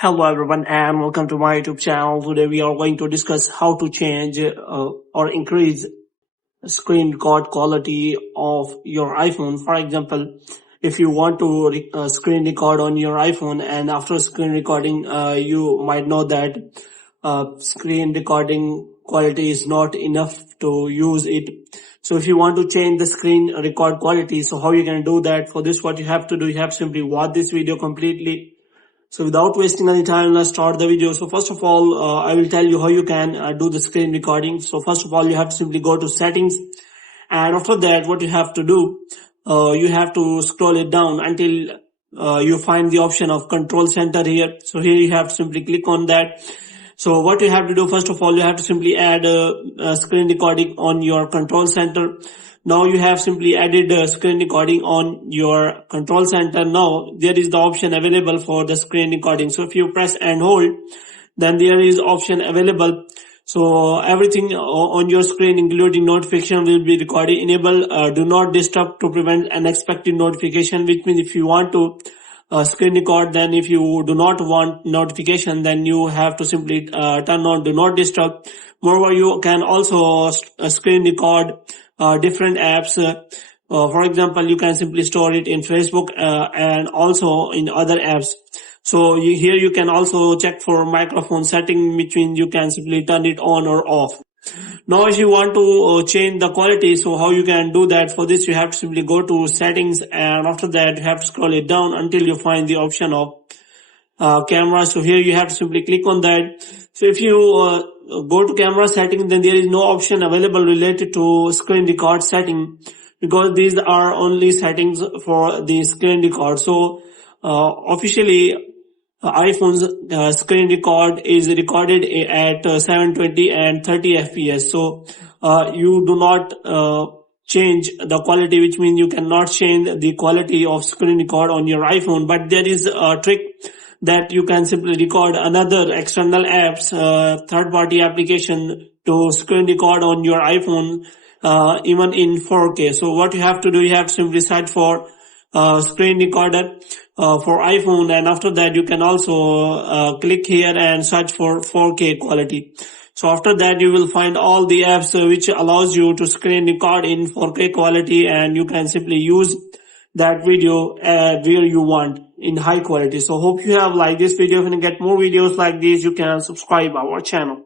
Hello everyone and welcome to my YouTube channel. Today we are going to discuss how to change or increase screen record quality of your iPhone. For example, if you want to screen record on your iPhone, and after screen recording, you might know that screen recording quality is not enough to use it. So if you want to change the screen record quality, so how you can do that? For this, what you have to do, you have to simply watch this video completely. So without wasting any time, let's start the video. So first of all, I will tell you how you can do the screen recording. So first of all, you have to simply go to settings, and after that, what you have to do, you have to scroll it down until you find the option of control center here. So here you have to simply click on that. So what you have to do, first of all, you have to simply add screen recording on your control center. Now you have simply added screen recording on your control center. Now there is the option available for the screen recording. So if you press and hold, then there is option available. So everything on your screen, including notification, will be recorded. Enable do not disturb to prevent unexpected notification, which means if you want to screen record, then if you do not want notification, then you have to simply turn on do not disturb. Moreover, you can also screen record different apps. For example, you can simply store it in Facebook and also in other apps. So here you can also check for microphone setting, which means you can simply turn it on or off. Now if you want to change the quality, so how you can do that? For this, you have to simply go to settings, and after that you have to scroll it down until you find the option of camera. So here you have to simply click on that. So if you go to camera setting, then there is no option available related to screen record setting, because these are only settings for the screen record. So officially iPhone's screen record is recorded at 720 and 30 FPS. So you do not change the quality, which means you cannot change the quality of screen record on your iPhone. But there is a trick that you can simply record another external apps, third-party application to screen record on your iPhone, even in 4K. So what you have to do, you have to simply search for screen recorder for iPhone, and after that you can also click here and search for 4K quality. So after that you will find all the apps which allows you to screen record in 4K quality, and you can simply use that video where you want in high quality. So hope you have liked this video. If you get more videos like this, you can subscribe our channel.